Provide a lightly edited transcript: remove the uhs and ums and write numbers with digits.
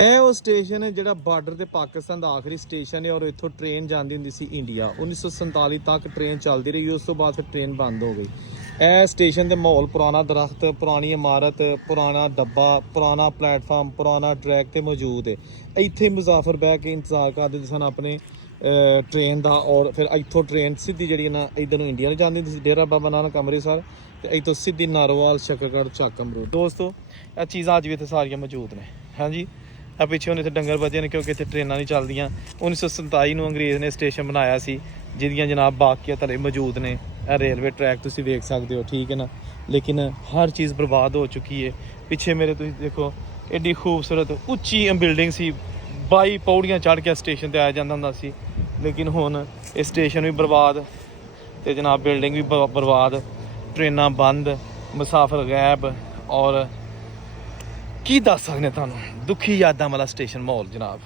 ਇਹ ਉਹ ਸਟੇਸ਼ਨ ਹੈ ਜਿਹੜਾ ਬਾਰਡਰ ਤੇ ਪਾਕਿਸਤਾਨ ਦਾ ਆਖਰੀ ਸਟੇਸ਼ਨ ਹੈ ਔਰ ਇੱਥੋਂ ਟ੍ਰੇਨ ਜਾਂਦੀ ਹੁੰਦੀ ਸੀ ਇੰਡੀਆ। 1947 ਤੱਕ ਟ੍ਰੇਨ ਚੱਲਦੀ ਰਹੀ, ਉਸ ਤੋਂ ਬਾਅਦ ਫਿਰ ਟ੍ਰੇਨ ਬੰਦ ਹੋ ਗਈ। ਇਹ ਸਟੇਸ਼ਨ ਦੇ ਮਾਹੌਲ ਪੁਰਾਣਾ ਦਰਖਤ, ਪੁਰਾਣੀ ਇਮਾਰਤ, ਪੁਰਾਣਾ ਡੱਬਾ, ਪੁਰਾਣਾ ਪਲੇਟਫਾਰਮ, ਪੁਰਾਣਾ ਟਰੈਕ ਤੇ ਮੌਜੂਦ ਹੈ। ਇੱਥੇ ਮੁਸਾਫਰ ਬਹਿ ਕੇ ਇੰਤਜ਼ਾਰ ਕਰਦੇ ਸਨ ਆਪਣੇ ਟ੍ਰੇਨ ਦਾ ਔਰ ਫਿਰ ਇੱਥੋਂ ਟ੍ਰੇਨ ਸਿੱਧੀ ਜਿਹੜੀ ਨਾ ਇੱਧਰ ਨੂੰ ਇੰਡੀਆ ਨੂੰ ਜਾਂਦੀ ਹੁੰਦੀ ਸੀ, ਡੇਰਾ ਬਾਬਾ ਨਾਨਕ ਅੰਮ੍ਰਿਤਸਰ, ਤੇ ਇੱਥੋਂ ਸਿੱਧੀ ਨਾਰੋਵਾਲ, ਸ਼ੱਕਰਗੜ੍ਹ, ਚੱਕ ਅਮਰੂਦ। ਦੋਸਤੋ ਇਹ ਚੀਜ਼ਾਂ ਅੱਜ ਵੀ ਇੱਥੇ ਸਾਰੀਆਂ ਮੌਜੂਦ ਨੇ। ਹਾਂਜੀ ਆ ਪਿੱਛੇ ਹੁਣ ਇੱਥੇ ਡੰਗਰ ਵੱਜੇ ਨੇ ਕਿਉਂਕਿ ਇੱਥੇ ਟ੍ਰੇਨਾਂ ਨਹੀਂ ਚੱਲਦੀਆਂ। 1947 ਨੂੰ ਅੰਗਰੇਜ਼ ਨੇ ਸਟੇਸ਼ਨ ਬਣਾਇਆ ਸੀ ਜਿਹਦੀਆਂ ਜਨਾਬ ਬਾਕੀਆਂ ਹਲੇ ਮੌਜੂਦ ਨੇ। ਇਹ ਰੇਲਵੇ ਟਰੈਕ ਤੁਸੀਂ ਵੇਖ ਸਕਦੇ ਹੋ, ਠੀਕ ਹੈ ਨਾ, ਲੇਕਿਨ ਹਰ ਚੀਜ਼ ਬਰਬਾਦ ਹੋ ਚੁੱਕੀ ਹੈ। ਪਿੱਛੇ ਮੇਰੇ ਤੁਸੀਂ ਦੇਖੋ ਐਡੀ ਖੂਬਸੂਰਤ ਉੱਚੀ ਬਿਲਡਿੰਗ ਸੀ, 22 ਪੌੜੀਆਂ ਚੜ੍ਹ ਕੇ ਸਟੇਸ਼ਨ ਤੇ ਆਇਆ ਜਾਂਦਾ ਹੁੰਦਾ ਸੀ, ਲੇਕਿਨ ਹੁਣ ਇਹ ਸਟੇਸ਼ਨ ਵੀ ਬਰਬਾਦ ਤੇ ਜਨਾਬ ਬਿਲਡਿੰਗ ਵੀ ਬਰਬਾਦ, ਟ੍ਰੇਨਾਂ ਬੰਦ, ਮੁਸਾਫਰ ਗਾਇਬ ਔਰ ਕੀ ਦੱਸ ਸਕਦੇ ਤੁਹਾਨੂੰ, ਦੁਖੀ ਯਾਦਾਂ ਵਾਲਾ ਸਟੇਸ਼ਨ ਮਾਹੌਲ ਜਨਾਬ।